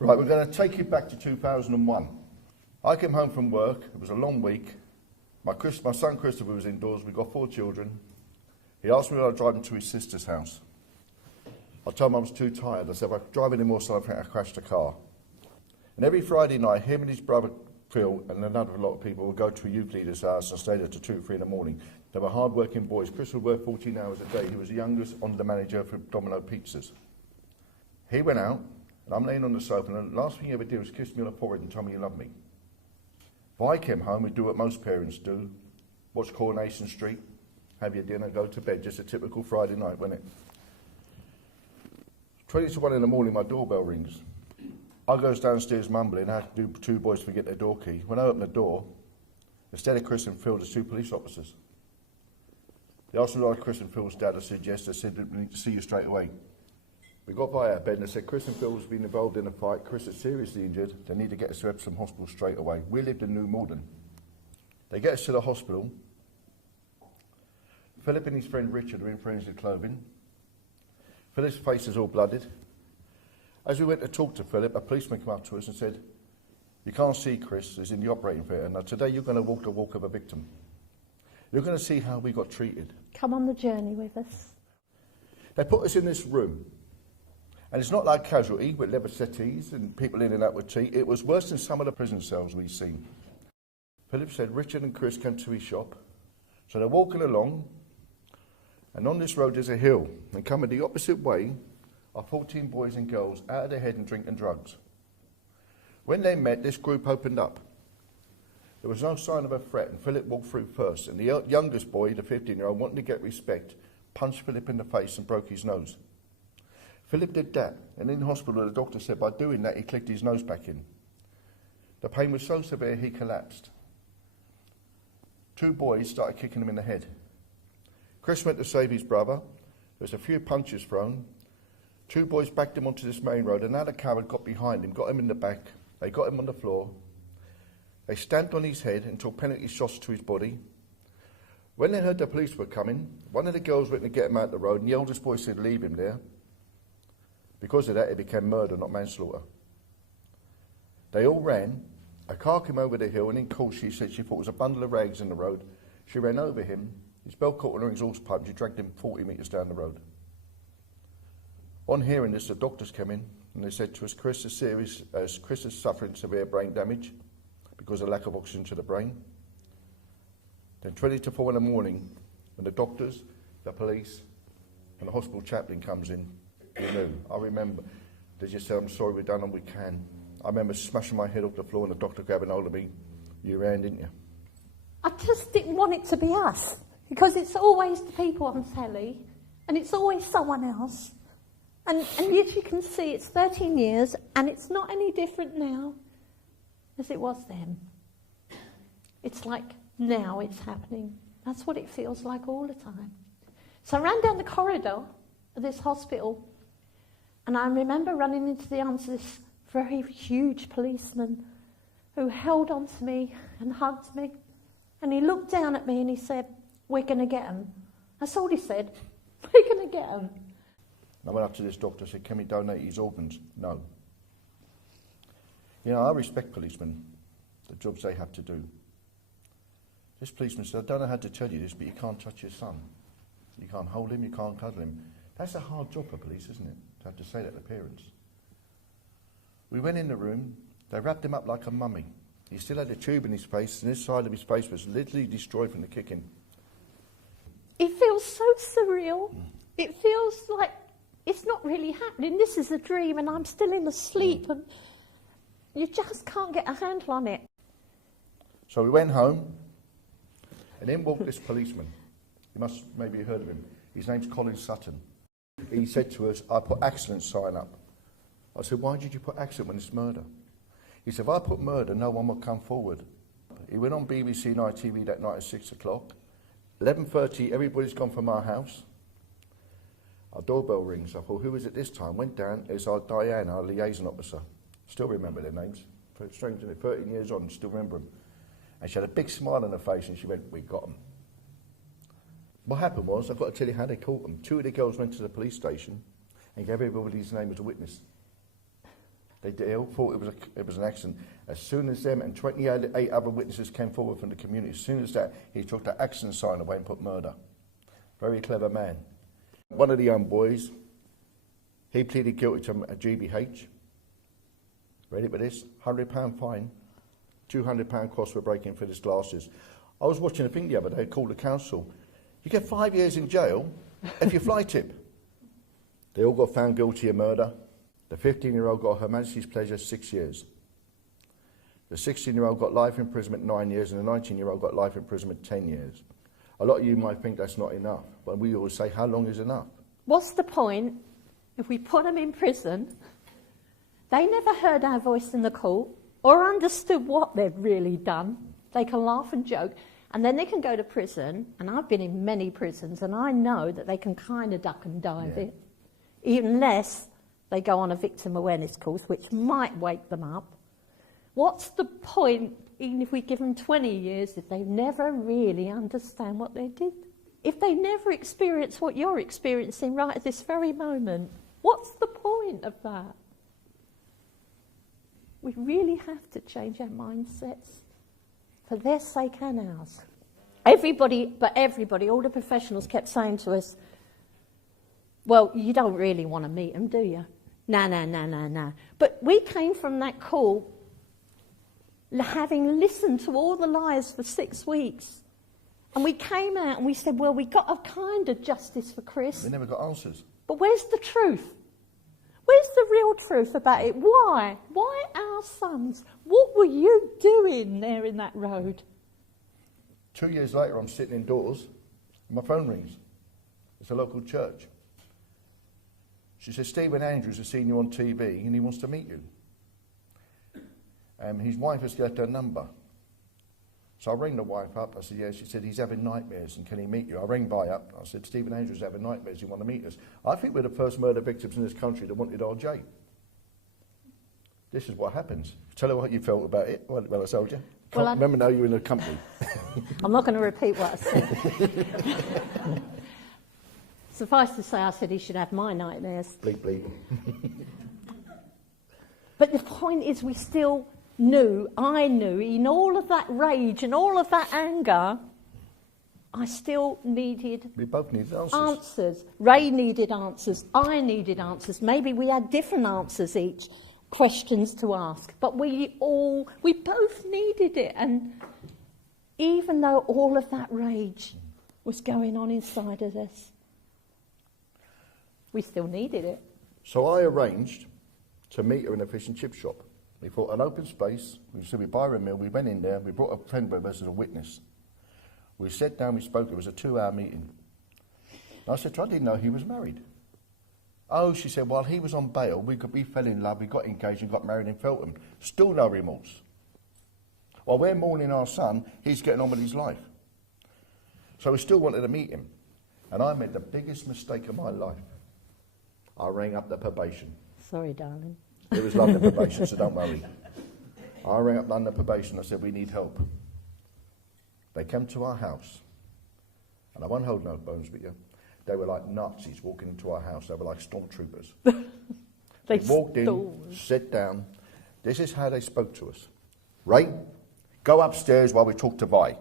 Right, we're going to take you back to 2001. I came home from work, it was a long week. My son Christopher was indoors, we've got 4 children. He asked me if I'd drive him to his sister's house. I told him I was too tired. I said, if I could drive anymore, so I think I crashed the car. And every Friday night, him and his brother Phil and another lot of people would go to a youth leader's house and stay there till 2 or 3 in the morning. They were hard-working boys. Chris would work 14 hours a day. He was the youngest on the manager for Domino Pizzas. He went out, and I'm laying on the sofa, and the last thing he ever did was kiss me on the forehead and tell me he loved me. If I came home, we'd do what most parents do, watch Coronation Street, have your dinner, go to bed, just a typical Friday night, wasn't it? 20 to 1 in the morning, my doorbell rings. I goes downstairs mumbling, I had to do 2 boys forget their door key. When I open the door, instead of Chris and Phil, there's 2 police officers. They asked me why Chris and Phil's dad. I said yes. They said we need to see you straight away. We got by out of bed and they said Chris and Phil's been involved in a fight. Chris is seriously injured. They need to get us to Epsom Hospital straight away. We lived in New Malden. They get us to the hospital. Philip and his friend Richard are in forensic clothing. Philip's face is all blooded. As we went to talk to Philip, a policeman came up to us and said, you can't see Chris, he's in the operating theatre. Now today you're going to walk the walk of a victim. You're going to see how we got treated. Come on the journey with us. They put us in this room. And it's not like casualty with leather settees and people in and out with tea. It was worse than some of the prison cells we've seen. Philip said Richard and Chris came to his shop. So they're walking along. And on this road there's a hill. And coming the opposite way are 14 boys and girls out of their head and drinking drugs. When they met, this group opened up. There was no sign of a threat, and Philip walked through first. And the youngest boy, the 15-year-old, wanting to get respect, punched Philip in the face and broke his nose. Philip did that, and in hospital the doctor said by doing that he clicked his nose back in. The pain was so severe he collapsed. 2 boys started kicking him in the head. Chris went to save his brother. There was a few punches thrown. 2 boys backed him onto this main road. Another car had got behind him, got him in the back. They got him on the floor. They stamped on his head and took penalty shots to his body. When they heard the police were coming, one of the girls went to get him out the road, and the oldest boy said, leave him there. Because of that, it became murder, not manslaughter. They all ran. A car came over the hill, and in court she said she thought it was a bundle of rags in the road. She ran over him. His belt caught on her exhaust pipe. She dragged him 40 metres down the road. On hearing this, the doctors came in, and they said to us, Chris is suffering severe brain damage because of lack of oxygen to the brain. Then 20 to 4 in the morning, when the doctors, the police, and the hospital chaplain comes in, we knew. I remember, they just said, I'm sorry, we've done all we can. I remember smashing my head off the floor and the doctor grabbing hold of me. You ran, didn't you? I just didn't want it to be us, because it's always the people on telly, and it's always someone else. And as you can see, it's 13 years, and it's not any different now as it was then. It's like now it's happening. That's what it feels like all the time. So I ran down the corridor of this hospital, and I remember running into the arms of this very huge policeman who held on to me and hugged me. And he looked down at me and he said, we're going to get him. That's all he said. We're going to get him. I went up to this doctor and said, can we donate his organs? No. You know, I respect policemen, the jobs they have to do. This policeman said, I don't know how to tell you this, but you can't touch your son. You can't hold him, you can't cuddle him. That's a hard job for police, isn't it? To have to say that to parents. We went in the room, they wrapped him up like a mummy. He still had a tube in his face, and this side of his face was literally destroyed from the kicking. It feels so surreal. It feels like it's not really happening. This is a dream, and I'm still in the sleep, and you just can't get a handle on it. So we went home, and in walked this policeman. You must maybe have heard of him. His name's Colin Sutton. He said to us, I put accident sign up. I said, why did you put accident when it's murder? He said, if I put murder, no one would come forward. He went on BBC and ITV that night at 6 o'clock. 11:30, everybody's gone from our house. Our doorbell rings. I thought, who is it this time? Went down, it's our Diane, our liaison officer. Still remember their names. Strange, isn't it? 13 years on, still remember them. And she had a big smile on her face and she went, we got them. What happened was, I've got to tell you how they caught them. 2 of the girls went to the police station and gave everybody his name as a witness. They all thought it was an accident. As soon as them and 28 other witnesses came forward from the community, as soon as that, he took the accident sign away and put murder. Very clever man. One of the young boys, he pleaded guilty to a GBH. Ready for this? £100 fine, £200 cost for breaking for his glasses. I was watching a thing the other day called the council. You get 5 years in jail if you fly tip. They all got found guilty of murder. The 15-year-old got Her Majesty's pleasure 6 years. The 16-year-old got life imprisonment 9 years, and the 19-year-old got life imprisonment 10 years. A lot of you might think that's not enough, but we always say, how long is enough? What's the point if we put them in prison? They never heard our voice in the court or understood what they'd really done. They can laugh and joke, and then they can go to prison, and I've been in many prisons, and I know that they can kind of duck and dive it, unless they go on a victim awareness course, which might wake them up. What's the point, even if we give them 20 years, if they never really understand what they did? If they never experience what you're experiencing right at this very moment, what's the point of that? We really have to change our mindsets for their sake and ours. Everybody, all the professionals kept saying to us, well, you don't really want to meet them, do you? No. But we came from that call having listened to all the lies for 6 weeks. And we came out and we said, well, we got a kind of justice for Chris. We never got answers. But where's the truth? Where's the real truth about it? Why? Why our sons? What were you doing there in that road? 2 years later, I'm sitting indoors, and my phone rings. It's a local church. She says, Stephen Andrews has seen you on TV, and he wants to meet you. His wife has left her number. So I rang the wife up. I said, yeah. She said, he's having nightmares, and can he meet you? I rang by up. I said, Stephen Andrews is having nightmares. You want to meet us? I think we're the first murder victims in this country that wanted RJ. This is what happens. Tell her what you felt about it. Well, I told you. Well, remember now you're in a company. I'm not going to repeat what I said. Suffice to say, I said he should have my nightmares. Bleep, bleep. But the point is, we still knew, I knew, in all of that rage and all of that anger, I still needed... We both needed answers. Ray needed answers. I needed answers. Maybe we had different answers each, questions to ask. But we both needed it. And even though all of that rage was going on inside of us, we still needed it. So I arranged to meet her in a fish and chip shop. We thought an open space. We said we'd buy her a meal. We went in there. We brought a friend with us as a witness. We sat down. We spoke. It was a 2-hour meeting. And I said to her, I didn't know he was married. Oh, she said, while he was on bail, we fell in love. We got engaged and got married in Feltham. Still no remorse. While we're mourning our son, he's getting on with his life. So we still wanted to meet him. And I made the biggest mistake of my life. I rang up the probation. Sorry, darling. It was London probation, so don't worry. I rang up London probation. I said, we need help. They came to our house. And I won't hold no bones with you. They were like Nazis walking into our house. They were like stormtroopers. They walked in, sat down. This is how they spoke to us. Ray, go upstairs while we talk to Vi.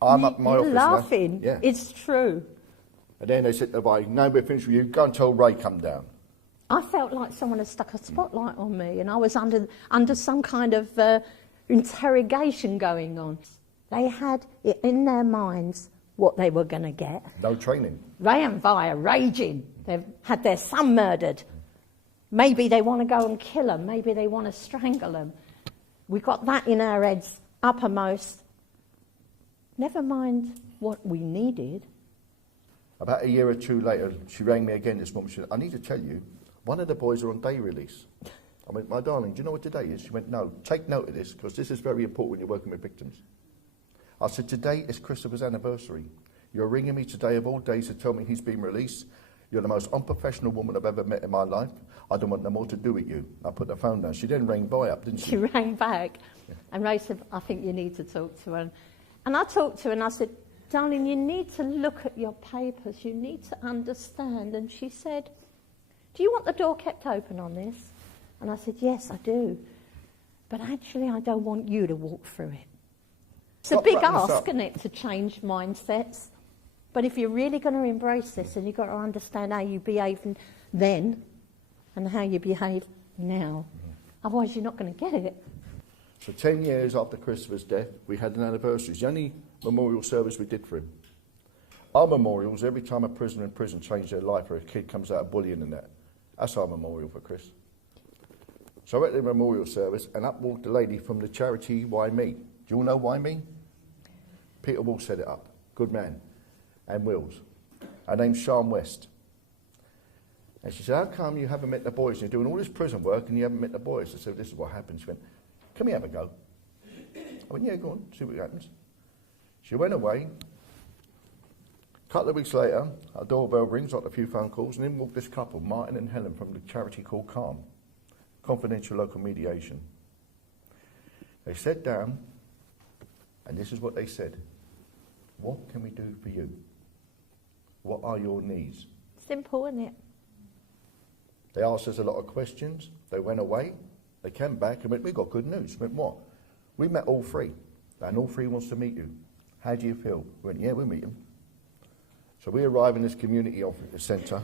I'm up in my office. Laughing. Yeah. It's true. And then they said to Vi, no, we're finished with you. Go and tell Ray come down. I felt like someone had stuck a spotlight on me, and I was under some kind of interrogation going on. They had it in their minds what they were going to get. No training. Ray and Vi are raging. They've had their son murdered. Maybe they want to go and kill him. Maybe they want to strangle him. We got that in our heads uppermost. Never mind what we needed. About a year or two later, she rang me again this morning. She said, I need to tell you, one of the boys are on day release. I went, my darling, do you know what today is? She went, no, take note of this, because this is very important when you're working with victims. I said, today is Christopher's anniversary. You're ringing me today of all days to tell me he's been released. You're the most unprofessional woman I've ever met in my life. I don't want no more to do with you. I put the phone down. She then rang Vi up, didn't she? She rang back. Yeah. And Ray said, I think you need to talk to her. And I talked to her and I said, darling, you need to look at your papers. You need to understand. And she said, do you want the door kept open on this? And I said, yes, I do. But actually, I don't want you to walk through it. It's a big ask, isn't it, to change mindsets? But if you're really going to embrace this, then you've got to understand how you behaved then and how you behave now. Otherwise, you're not going to get it. So 10 years after Christopher's death, we had an anniversary. It's the only memorial service we did for him. Our memorials, every time a prisoner in prison changed their life or a kid comes out of bullying and that's our memorial for Chris. So at the memorial service, and up walked the lady from the charity Why Me. Do you all know Why Me? Peter Wall set it up. Good man. And Wills. Her name's Sean West. And she said, how come you haven't met the boys? You're doing all this prison work and you haven't met the boys. I said, this is what happened. She went, can we have a go? I went, yeah, go on, see what happens. She went away. A couple of weeks later, our doorbell rings, got a few phone calls, and in walked this couple, Martin and Helen, from the charity called Calm, confidential local mediation. They sat down, and this is what they said. What can we do for you? What are your needs? Simple, isn't it? They asked us a lot of questions. They went away. They came back and went, we got good news. We went, what? We met all three, and all three wants to meet you. How do you feel? We went, yeah, we'll meet them. So we arrive in this community office centre.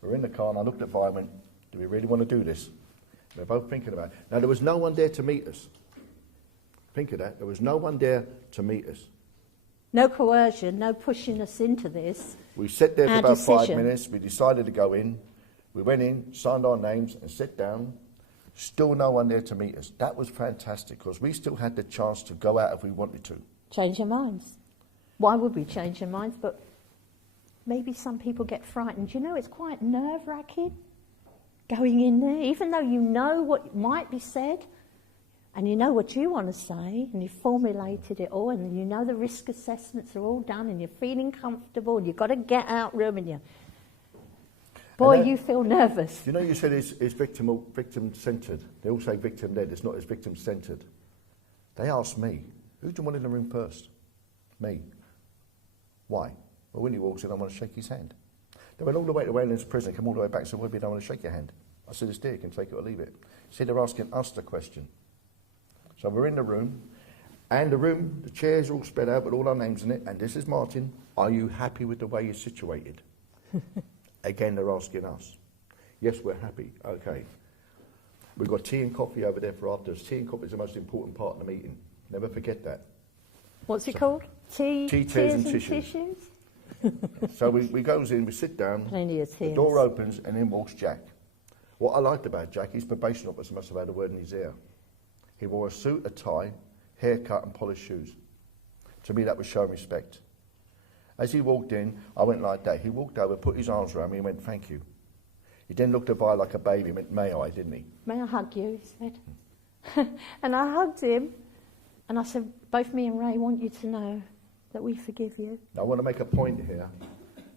We're in the car, and I looked at Vi and went, do we really want to do this? And we're both thinking about it. Now, there was no one there to meet us. Think of that. There was no one there to meet us. No coercion, no pushing us into this. We sat there for about decision. 5 minutes. We decided to go in. We went in, signed our names, and sat down. Still no one there to meet us. That was fantastic, because we still had the chance to go out if we wanted to. Change our minds. Why would we change our minds? But maybe some people get frightened. You know, it's quite nerve-wracking going in there, even though you know what might be said, and you know what you want to say, and you've formulated it all, and you know the risk assessments are all done, and you're feeling comfortable, and you've got to get out room, and you feel nervous. You know, you said it's victim-centred. They all say victim-led. It's not, it's victim-centred. They asked me, who do you want in the room first? Me. Why? Well, when he walks in, I want to shake his hand. They went all the way to Wayland's prison, come all the way back, and said, well, we don't want to shake your hand. I said, it's there, you can take it or leave it. See, they're asking us the question. So we're in the room, and the chairs are all spread out with all our names in it, and this is Martin. Are you happy with the way you're situated? Again, they're asking us. Yes, we're happy. Okay. We've got tea and coffee over there for after. Tea and coffee is the most important part of the meeting. Never forget that. What's it called? Tea, tears and tissues. So we goes in, we sit down, Plenty of tears. The door opens, and in walks Jack. What I liked about Jack, his probation officer must have had a word in his ear. He wore a suit, a tie, haircut and polished shoes. To me, that was showing respect. As he walked in, I went like that. He walked over, put his arms around me and went, thank you. He then looked at Vi like a baby and went, may I, didn't he? May I hug you, he said. And I hugged him, and I said, both me and Ray want you to know that we forgive you. Now, I want to make a point here.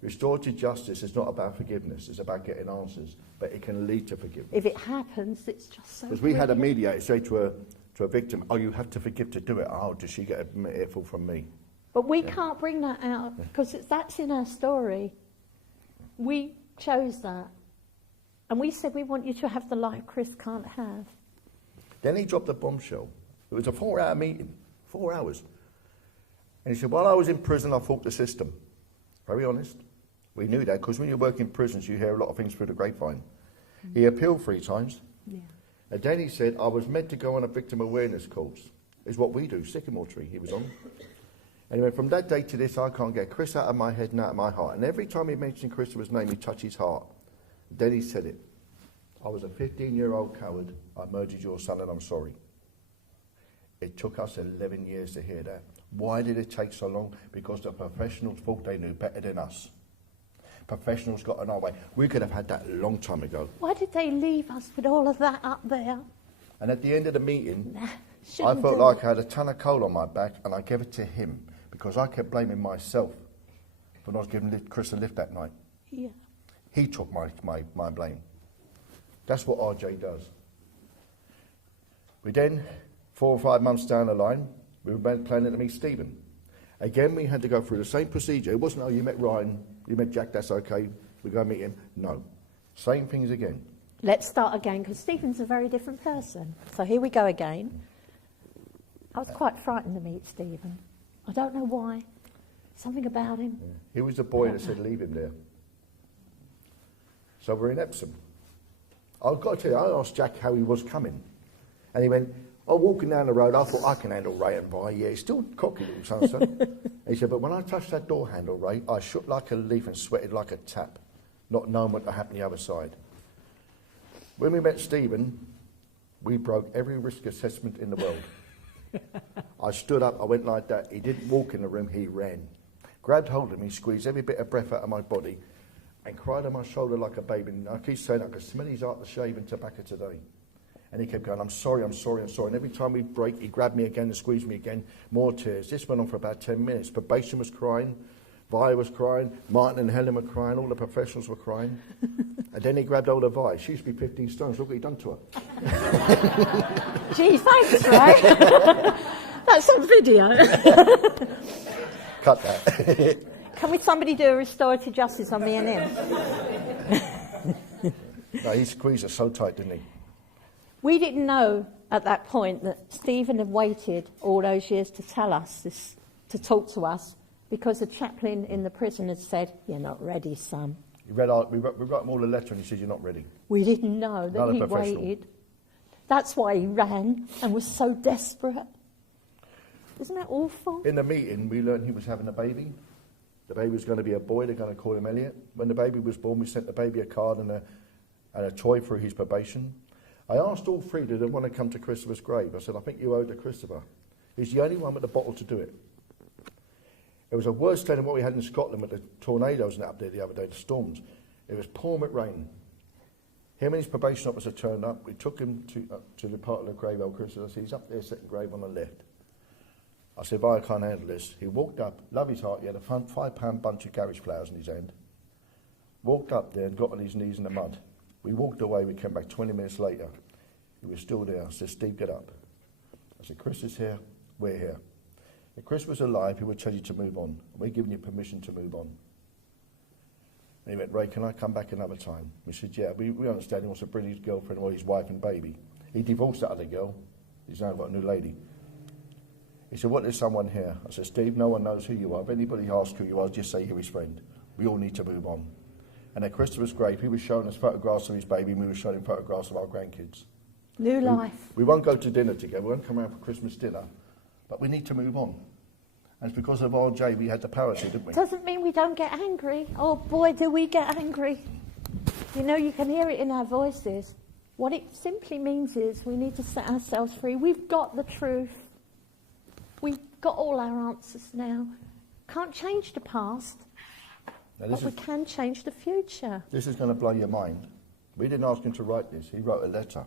Restorative justice is not about forgiveness, it's about getting answers, but it can lead to forgiveness. If it happens, it's just so Because we had a mediator say to a victim, oh, you have to forgive to do it. Oh, does she get an earful from me? But we can't bring that out, because that's in our story. We chose that. And we said we want you to have the life Chris can't have. Then he dropped a bombshell. It was a 4-hour meeting, 4 hours. And he said, while I was in prison, I fought the system. Very honest. We knew that, because when you work in prisons, you hear a lot of things through the grapevine. He appealed 3 times. Yeah. And then he said, I was meant to go on a victim awareness course. It's what we do, Sycamore Tree he was on. And he went, from that day to this, I can't get Chris out of my head and out of my heart. And every time he mentioned Christopher's name, he touched his heart. Then he said it. I was a 15-year-old coward. I murdered your son, and I'm sorry. It took us 11 years to hear that. Why did it take so long? Because the professionals thought they knew better than us. Professionals got in our way. We could have had that a long time ago. Why did they leave us with all of that up there? And at the end of the meeting, I felt like I had a ton of coal on my back, and I gave it to him because I kept blaming myself for not giving Chris a lift that night. Yeah. He took my blame. That's what RJ does. We then, 4 or 5 months down the line, we were planning to meet Stephen. Again, we had to go through the same procedure. It wasn't, oh, you met Ryan, you met Jack, that's okay, we go meet him. No. Same things again. let's start again, because Stephen's a very different person. So here we go again. I was quite frightened to meet Stephen. I don't know why. Something about him. Yeah. He was the boy that said, leave him there. So we're in Epsom. I've got to tell you, I asked Jack how he was coming. And he went, oh, walking down the road, I thought I can handle Ray and by. Yeah, he's still cocky little son. He said, but when I touched that door handle, Ray, I shook like a leaf and sweated like a tap, not knowing what would happen the other side. When we met Stephen, we broke every risk assessment in the world. I stood up, I went like that. He didn't walk in the room, he ran. Grabbed hold of me, squeezed every bit of breath out of my body, and cried on my shoulder like a baby. And I keep saying, I can smell his aftershave and tobacco today. And he kept going, I'm sorry, I'm sorry, I'm sorry. And every time we'd break, he grabbed me again and squeezed me again. More tears. This went on for about 10 minutes. Probation was crying, Vi was crying, Martin and Helen were crying, all the professionals were crying. And then he grabbed hold of Vi. She used to be 15 stones. Look what he done to her. Gee, thanks, Ray. That's on video. Cut that. Can somebody do a restorative justice on me and him? No, he squeezed her so tight, didn't he? We didn't know at that point that Stephen had waited all those years to tell us this, to talk to us, because the chaplain in the prison had said, you're not ready, son. We wrote him all a letter and he said, you're not ready. We didn't know that he waited. That's why he ran and was so desperate. Isn't that awful? In the meeting, we learned he was having a baby. The baby was going to be a boy. They're going to call him Elliot. When the baby was born, we sent the baby a card and a toy for his probation. I asked all three, did they want to come to Christopher's grave? I said, I think you owe it to Christopher. He's the only one with the bottle to do it. It was a worse day than what we had in Scotland with the tornadoes and up there the other day, the storms. It was pouring with rain. Him and his probation officer turned up. We took him to the part of the grave old Christopher. I said, he's up there, second grave on the left. I said, I can't handle this. He walked up, love his heart, he had a £5 bunch of garage flowers in his hand. Walked up there and got on his knees in the mud. We walked away, we came back 20 minutes later. He was still there. I said, Steve, get up. I said, Chris is here, we're here. If Chris was alive, he would tell you to move on. We're giving you permission to move on. And he went, Ray, can I come back another time? We said, yeah, we understand he wants to bring his girlfriend or his wife and baby. He divorced that other girl. He's now got a new lady. He said, what, there's someone here? I said, Steve, no one knows who you are. If anybody asks who you are, just say you're his friend. We all need to move on. And at Christopher's grave, he was showing us photographs of his baby, and we were showing him photographs of our grandkids. New life. We won't go to dinner together, we won't come out for Christmas dinner, but we need to move on. And it's because of RJ we had the power to, didn't we? Doesn't mean we don't get angry. Oh boy, do we get angry. You know, you can hear it in our voices. What it simply means is we need to set ourselves free. We've got the truth. We've got all our answers now. Can't change the past, but we can change the future. This is going to blow your mind. We didn't ask him to write this. He wrote a letter.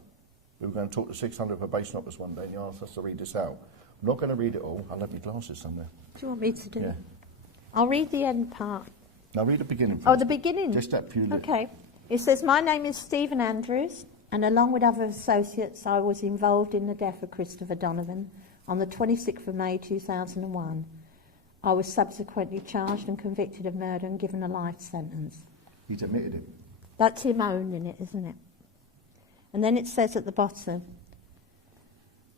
We were going to talk to 600 probation officers one day, and he asked us to read this out. I'm not going to read it all. I'll have my glasses somewhere. Do you want me to do it? Yeah. I'll read the end part. Now read the beginning, please. Oh, the beginning? Just that few minutes. Okay. It says, my name is Stephen Andrews, and along with other associates, I was involved in the death of Christopher Donovan on the 26th of May 2001. I was subsequently charged and convicted of murder and given a life sentence. He's admitted it. That's him owning it, isn't it? And then it says at the bottom,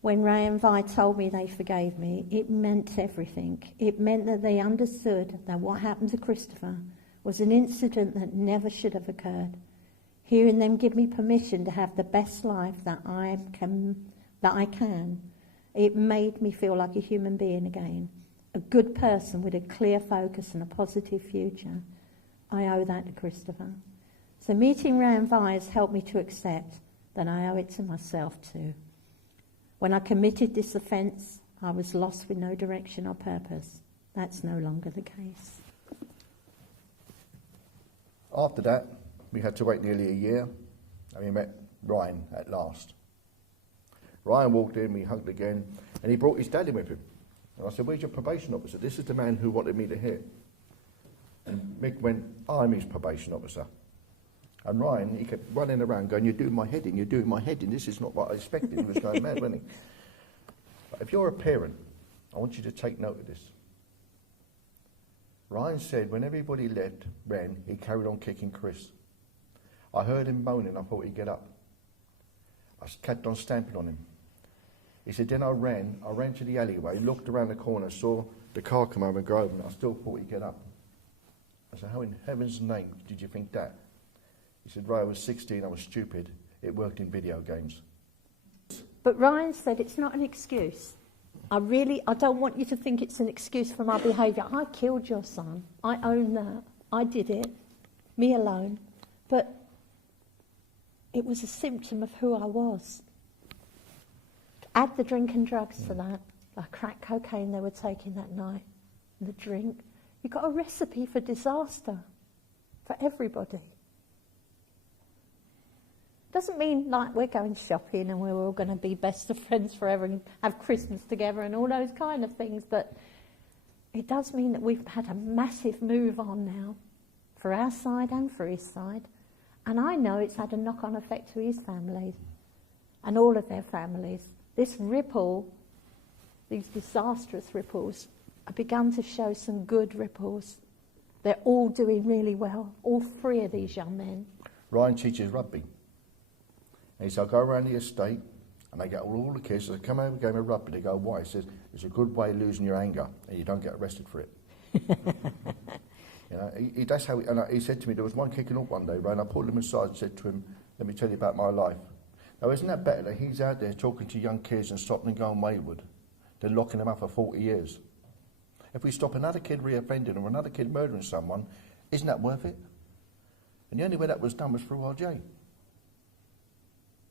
when Ray and Vi told me they forgave me, it meant everything. It meant that they understood that what happened to Christopher was an incident that never should have occurred. Hearing them give me permission to have the best life that I can, it made me feel like a human being again, a good person with a clear focus and a positive future. I owe that to Christopher. So meeting Ray and Vi has helped me to accept that I owe it to myself too. When I committed this offence, I was lost with no direction or purpose. That's no longer the case. After that, we had to wait nearly a year, and we met Ryan at last. Ryan walked in, we hugged again, and he brought his dad in with him. And I said, where's your probation officer? This is the man who wanted me to hit. And Mick went, I'm his probation officer. And Ryan, he kept running around going, you're doing my head in, you're doing my head in. This is not what I expected. He was going mad, wasn't he? But if you're a parent, I want you to take note of this. Ryan said when everybody ran, he carried on kicking Chris. I heard him moaning. I thought he'd get up. I kept on stamping on him. He said, then I ran to the alleyway, looked around the corner, saw the car come over and go over, and I still thought he'd get up. I said, how in heaven's name did you think that? He said, Ray, I was 16, I was stupid. It worked in video games. But Ryan said it's not an excuse. I don't want you to think it's an excuse for my behaviour. I killed your son. I own that. I did it. Me alone. But it was a symptom of who I was. Add the drink and drugs to that, like crack cocaine they were taking that night, and the drink. You've got a recipe for disaster for everybody. Doesn't mean like we're going shopping and we're all going to be best of friends forever and have Christmas together and all those kind of things, but it does mean that we've had a massive move on now for our side and for his side. And I know it's had a knock-on effect to his family and all of their families. This ripple, these disastrous ripples, have begun to show some good ripples. They're all doing really well, all three of these young men. Ryan teaches rugby. And he said, I go around the estate and they get all the kids, they come over a game of rugby, they go, why? He says, it's a good way of losing your anger and you don't get arrested for it. You know, that's how he said to me, there was one kicking up one day, right, and I pulled him aside and said to him, let me tell you about my life. Now, isn't that better that he's out there talking to young kids and stopping them going wayward than locking them up for 40 years? If we stop another kid reoffending or another kid murdering someone, isn't that worth it? And the only way that was done was through RJ.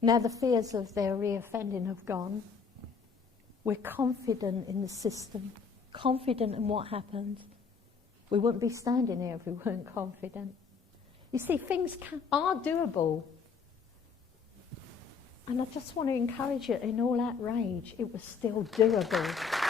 Now the fears of their reoffending have gone. We're confident in the system, confident in what happened. We wouldn't be standing here if we weren't confident. You see, things are doable. And I just want to encourage you, in all that rage, it was still doable.